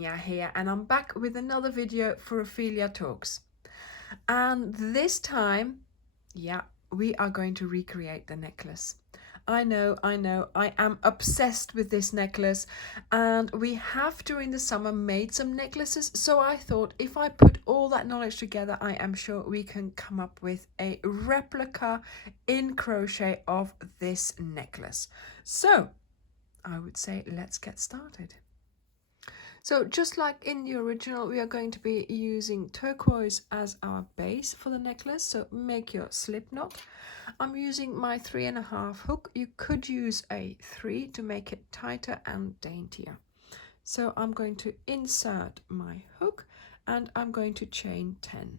Anja here, and I'm back with another video for Ophelia Talks. And this time, we are going to recreate the necklace. I know, I am obsessed with this necklace, and we have during the summer made some necklaces, so I thought if I put all that knowledge together, I am sure we can come up with a replica in crochet of this necklace. So I would say let's get started. So just like in the original, we are going to be using turquoise as our base for the necklace. So make your slip knot. I'm using my 3.5 hook. You could use a 3 to make it tighter and daintier. So I'm going to insert my hook and I'm going to chain 10.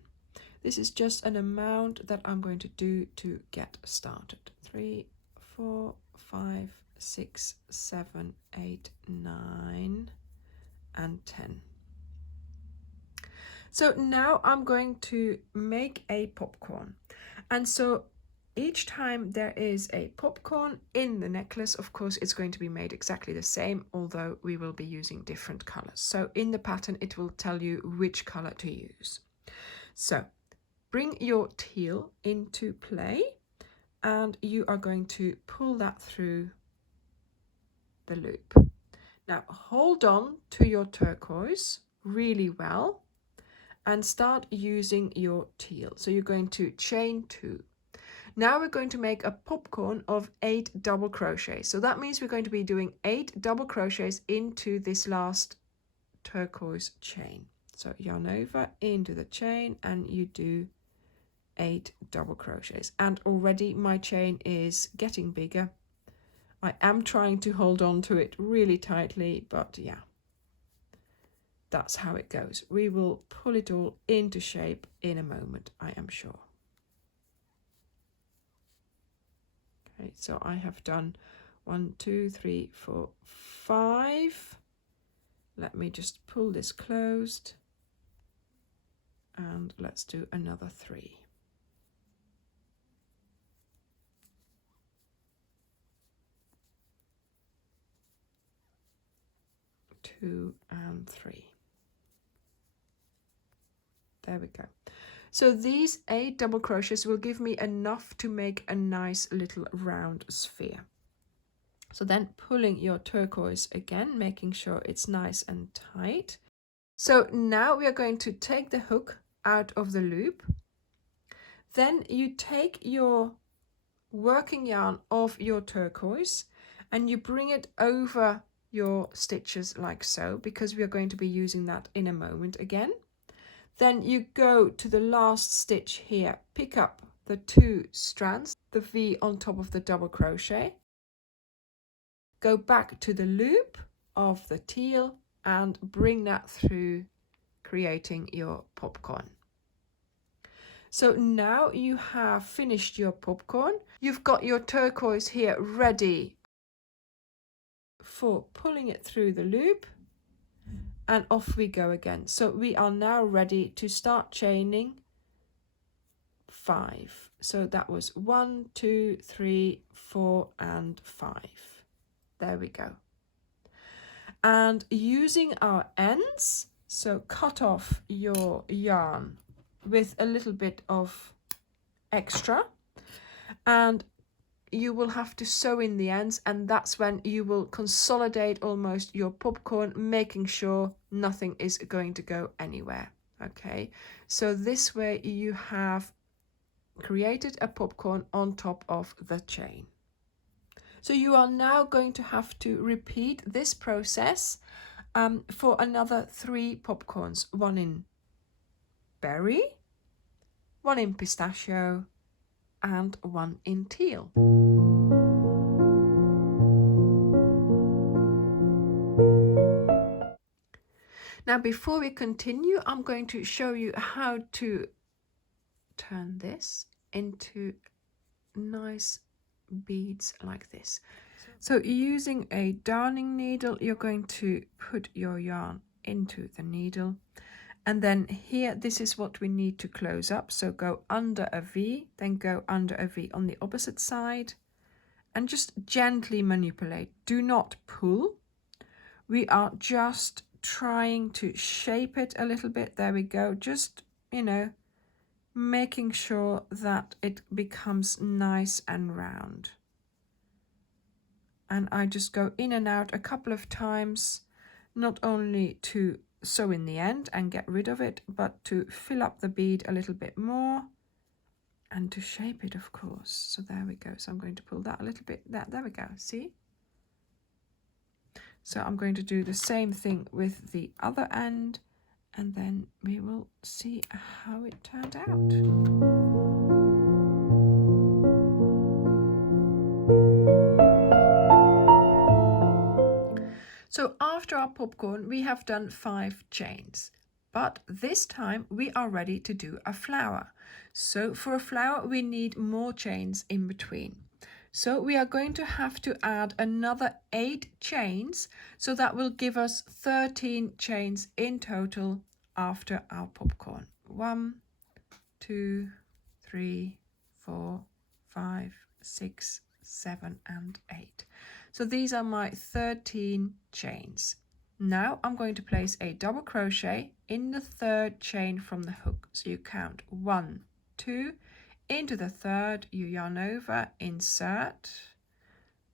This is just an amount that I'm going to do to get started. 3, 4, 5, 6, 7, 8, 9. And 10. So now I'm going to make a popcorn, and so each time there is a popcorn in the necklace, of course it's going to be made exactly the same, although we will be using different colors. So in the pattern it will tell you which color to use. So bring your teal into play and you are going to pull that through the loop. Now hold on to your turquoise really well and start using your teal. So you're going to chain 2. Now we're going to make a popcorn of 8 double crochets. So that means we're going to be doing 8 double crochets into this last turquoise chain. So yarn over into the chain and you do 8 double crochets. And already my chain is getting bigger. I am trying to hold on to it really tightly, but yeah, that's how it goes. We will pull it all into shape in a moment, I am sure. Okay, so I have done 1, 2, 3, 4, 5. Let me just pull this closed and let's do another 3. 2 and 3. There we go. So these 8 double crochets will give me enough to make a nice little round sphere. So then pulling your turquoise again, making sure it's nice and tight. So now we are going to take the hook out of the loop. Then you take your working yarn of your turquoise and you bring it over your stitches like so, because we are going to be using that in a moment again. Then you go to the last stitch here, pick up the 2 strands, the V on top of the double crochet, go back to the loop of the teal and bring that through, creating your popcorn. So now you have finished your popcorn. You've got your turquoise here ready for pulling it through the loop, and off we go again. So we are now ready to start chaining 5. So that was 1, 2, 3, 4 and 5. There we go. And using our ends, so cut off your yarn with a little bit of extra, and you will have to sew in the ends, and that's when you will consolidate almost your popcorn, making sure nothing is going to go anywhere. Okay, so this way you have created a popcorn on top of the chain. So you are now going to have to repeat this process for another 3 popcorns, 1 in berry, 1 in pistachio and 1 in teal. Now before we continue, I'm going to show you how to turn this into nice beads like this. So using a darning needle, you're going to put your yarn into the needle, and then here, this is what we need to close up. So go under a V, then go under a V on the opposite side, and just gently manipulate. Do not pull. We are just trying to shape it a little bit. There we go. Just, you know, making sure that it becomes nice and round. And I just go in and out a couple of times, not only to sew in the end and get rid of it, but to fill up the bead a little bit more and to shape it, of course. So there we go. So I'm going to pull that a little bit. There we go. See? So I'm going to do the same thing with the other end, and then we will see how it turned out. So after our popcorn, we have done 5 chains, but this time we are ready to do a flower. So for a flower, we need more chains in between. So we are going to have to add another 8 chains, so that will give us 13 chains in total after our popcorn. 1, 2, 3, 4, 5, 6, 7, and 8. So these are my 13 chains. Now I'm going to place a double crochet in the 3rd chain from the hook. So you count 1, 2, into the 3rd, you yarn over, insert,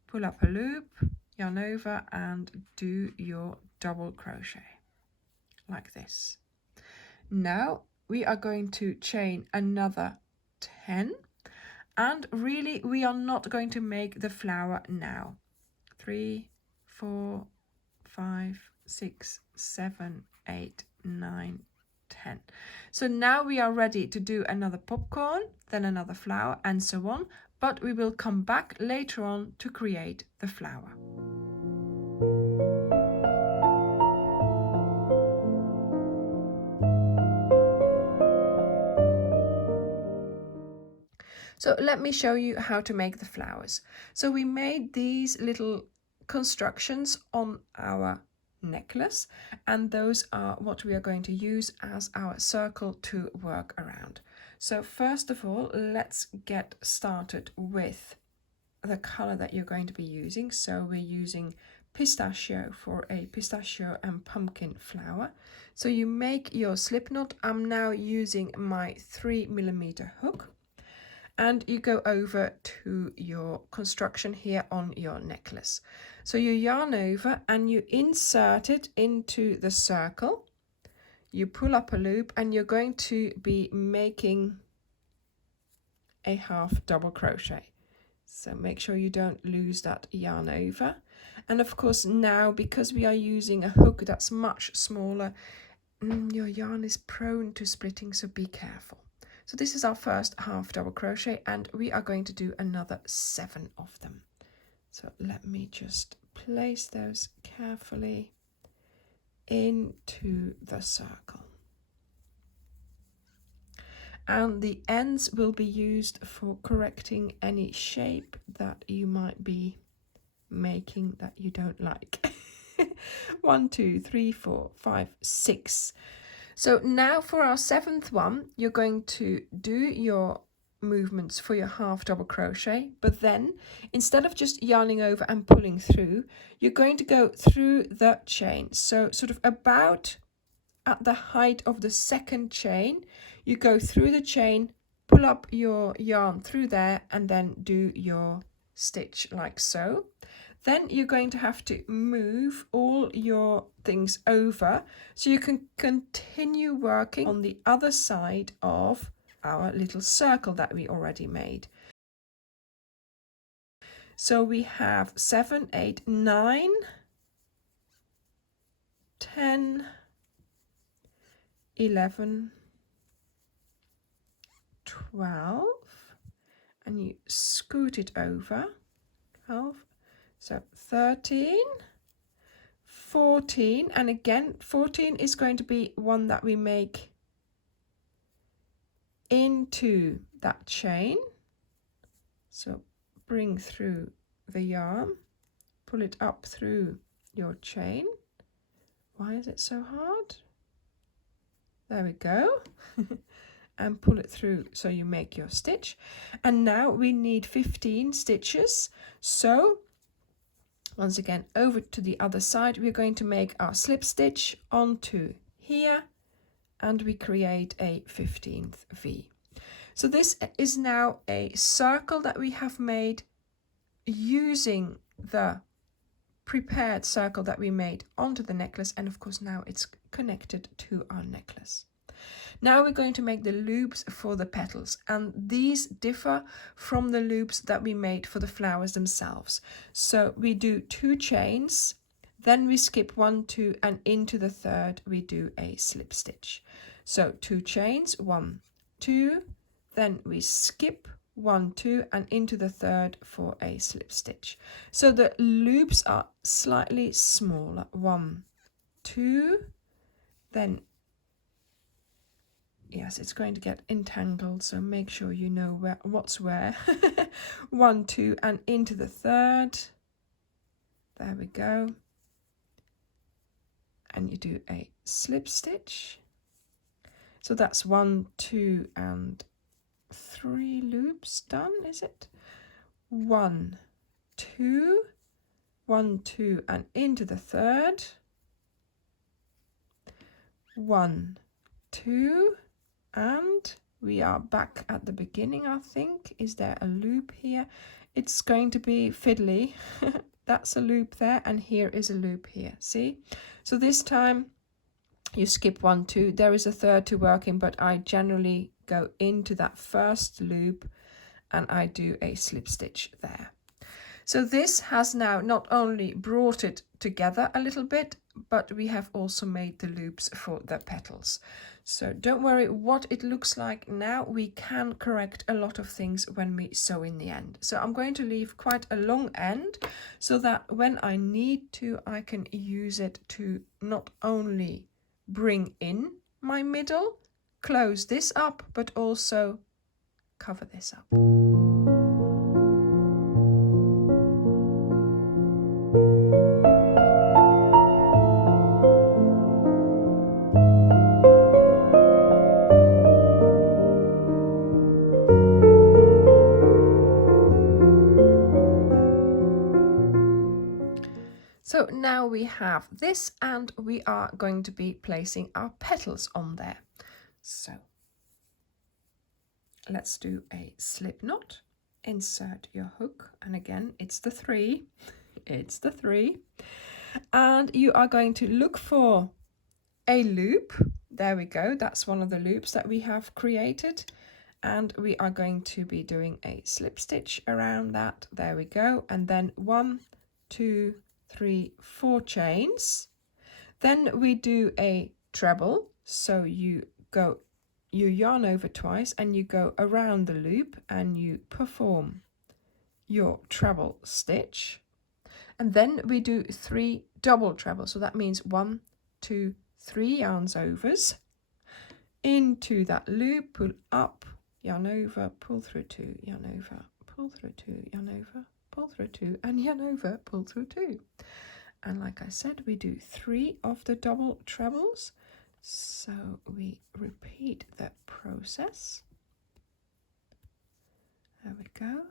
pull up a loop, yarn over, and do your double crochet like this. Now we are going to chain another 10, and really we are not going to make the flower now. 3, 4, 5, 6, 7, 8, 9, 10. So now we are ready to do another popcorn, then another flower, and so on, but we will come back later on to create the flower. So let me show you how to make the flowers. So we made these little constructions on our necklace, and those are what we are going to use as our circle to work around. So first of all, let's get started with the color that you're going to be using. So we're using pistachio for a pistachio and pumpkin flower. So you make your slip knot. I'm now using my 3mm hook, and you go over to your construction here on your necklace. So you yarn over and you insert it into the circle. You pull up a loop, and you're going to be making a half double crochet. So make sure you don't lose that yarn over. And of course now, because we are using a hook that's much smaller, your yarn is prone to splitting, so be careful. So this is our first half double crochet, and we are going to do another 7 of them. So let me just place those carefully into the circle. And the ends will be used for correcting any shape that you might be making that you don't like. 1, 2, 3, 4, 5, 6. So now for our 7th one, you're going to do your movements for your half double crochet, but then instead of just yarning over and pulling through, you're going to go through the chain. So sort of about at the height of the 2nd chain, you go through the chain, pull up your yarn through there, and then do your stitch like so. Then you're going to have to move all your things over so you can continue working on the other side of our little circle that we already made. So we have 7, 8, 9, 10, 11, 12, and you scoot it over, 12, so 13, 14, and again 14 is going to be one that we make into that chain. So bring through the yarn, pull it up through your chain. Why is it so hard? There we go. And pull it through so you make your stitch. And now we need 15 stitches. So Once again, over to the other side, we're going to make our slip stitch onto here, and we create a 15th V. So this is now a circle that we have made using the prepared circle that we made onto the necklace, and of course now it's connected to our necklace. Now we're going to make the loops for the petals, and these differ from the loops that we made for the flowers themselves. So we do 2 chains, then we skip 1, 2, and into the third we do a slip stitch. So 2 chains, 1, 2, then we skip 1, 2, and into the third for a slip stitch. So the loops are slightly smaller. 1, 2, then yes, it's going to get entangled, so make sure you know what's where. 1, 2, and into the third. There we go. And you do a slip stitch. So that's 1, 2, and 3 loops done, is it? 1, 2, 1, 2, and into the third. 1, 2, and we are back at the beginning, I think. Is there a loop here? It's going to be fiddly. That's a loop there, and here is a loop here. See? So this time you skip 1, 2. There is a third to work in, but I generally go into that first loop and I do a slip stitch there. So this has now not only brought it together a little bit, but we have also made the loops for the petals. So don't worry what it looks like now. We can correct a lot of things when we sew in the end. So I'm going to leave quite a long end so that when I need to, I can use it to not only bring in my middle, close this up, but also cover this up. So now we have this, and we are going to be placing our petals on there. So let's do a slip knot, insert your hook, and again it's the 3, it's the 3, and you are going to look for a loop. There we go, that's one of the loops that we have created, and we are going to be doing a slip stitch around that. There we go, and then 1, 2, 3, 4 chains. Then we do a treble, so you yarn over twice and you go around the loop and you perform your treble stitch, and then we do 3 double trebles. So that means 1, 2, 3 yarns overs into that loop, pull up, yarn over, pull through 2, yarn over, pull through 2, yarn over, pull through 2, and yarn over, pull through 2. And like I said, we do 3 of the double trebles. So we repeat the process. There we go.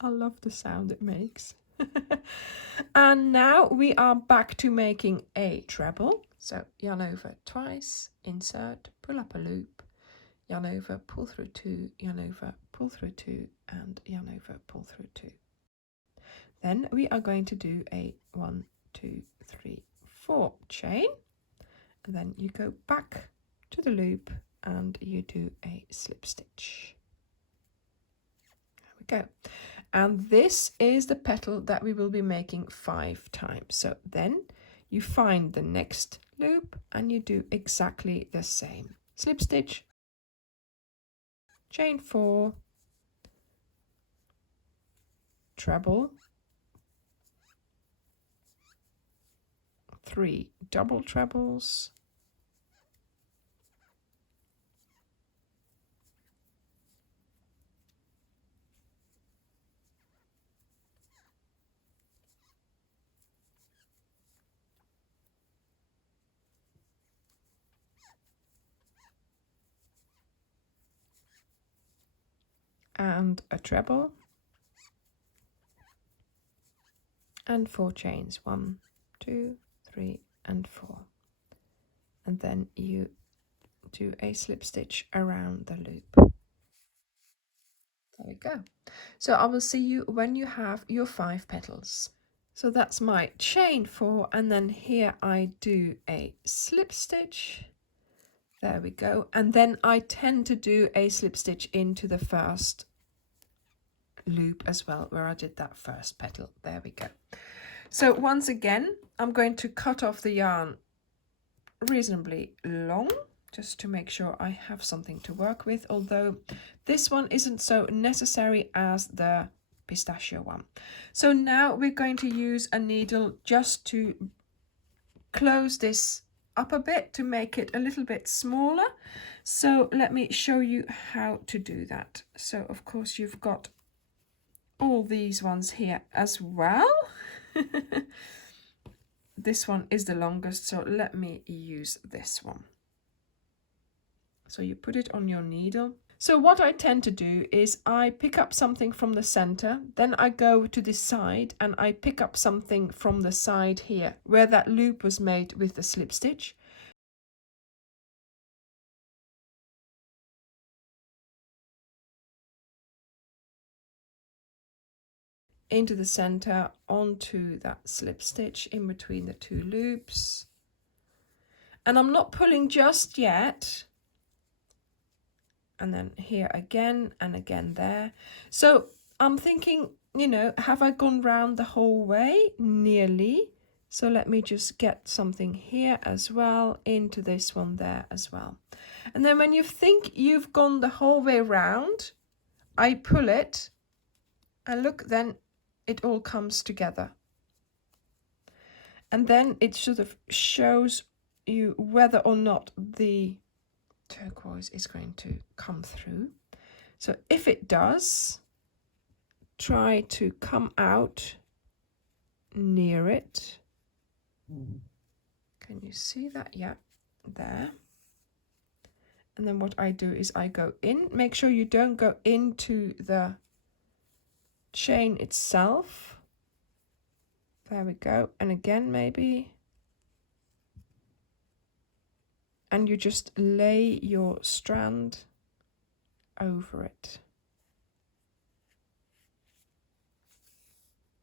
I love the sound it makes. And now we are back to making a treble. So yarn over twice, insert, pull up a loop, yarn over, pull through 2, yarn over, pull through 2, and yarn over, pull through 2. Then we are going to do a 1, 2, 3, 4 chain, and then you go back to the loop and you do a slip stitch. There we go. And this is the petal that we will be making 5 times. So then you find the next loop and you do exactly the same. Slip stitch, chain 4, treble, 3 double trebles, and a treble, and 4 chains. 1, 2, 3 and 4. And then you do a slip stitch around the loop. There we go. So I will see you when you have your 5 petals. So that's my chain 4, and then here I do a slip stitch. There we go. And then I tend to do a slip stitch into the first loop as well, where I did that first petal. There we go. So once again, I'm going to cut off the yarn reasonably long, just to make sure I have something to work with, although this one isn't so necessary as the pistachio one. So now we're going to use a needle just to close this up a bit to make it a little bit smaller. So let me show you how to do that. So of course you've got all these ones here as well. This one is the longest, so let me use this one. So you put it on your needle. So what I tend to do is I pick up something from the center, then I go to the side and I pick up something from the side here, where that loop was made with the slip stitch. Into the center, onto that slip stitch in between the 2 loops. And I'm not pulling just yet. And then here again and again there. So I'm thinking, you know, have I gone round the whole way? Nearly. So let me just get something here as well, into this one there as well. And then when you think you've gone the whole way round, I pull it and look, then it all comes together. And then it sort of shows you whether or not the turquoise is going to come through. So if it does, try to come out near it. Can you see that? Yeah, there. And then what I do is I go in. Make sure you don't go into the chain itself. There we go. And again, maybe. And you just lay your strand over it.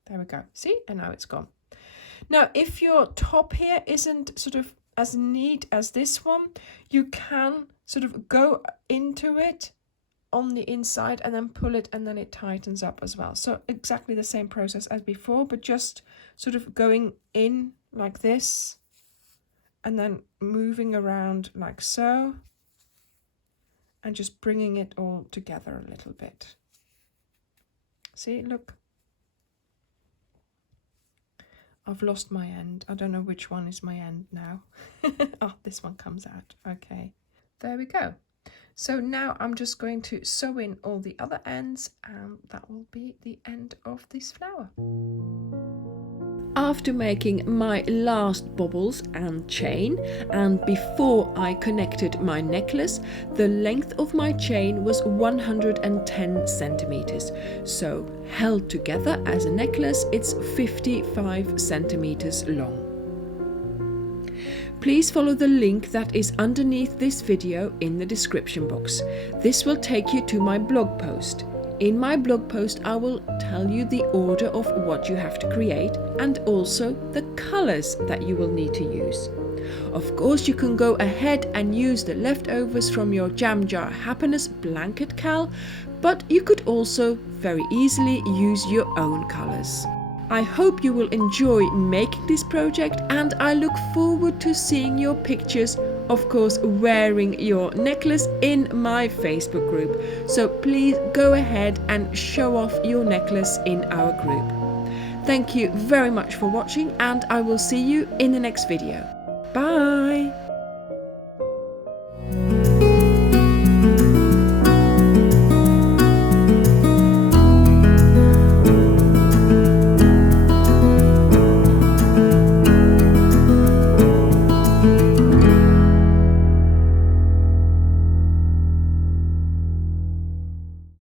There we go. See? And now it's gone. Now, if your top here isn't sort of as neat as this one, you can sort of go into it on the inside and then pull it, and then it tightens up as well. So exactly the same process as before, but just sort of going in like this and then moving around like so, and just bringing it all together a little bit. See, look. I've lost my end. I don't know which one is my end now. Oh, this one comes out. Okay, there we go. So now I'm just going to sew in all the other ends, and that will be the end of this flower. After making my last bobbles and chain, and before I connected my necklace, the length of my chain was 110 centimeters. So held together as a necklace, it's 55 centimeters long. Please follow the link that is underneath this video in the description box. This will take you to my blog post. In my blog post, I will tell you the order of what you have to create and also the colors that you will need to use. Of course, you can go ahead and use the leftovers from your Jam Jar Happiness blanket cal, but you could also very easily use your own colors. I hope you will enjoy making this project, and I look forward to seeing your pictures, of course wearing your necklace, in my Facebook group. So please go ahead and show off your necklace in our group. Thank you very much for watching, and I will see you in the next video. Bye!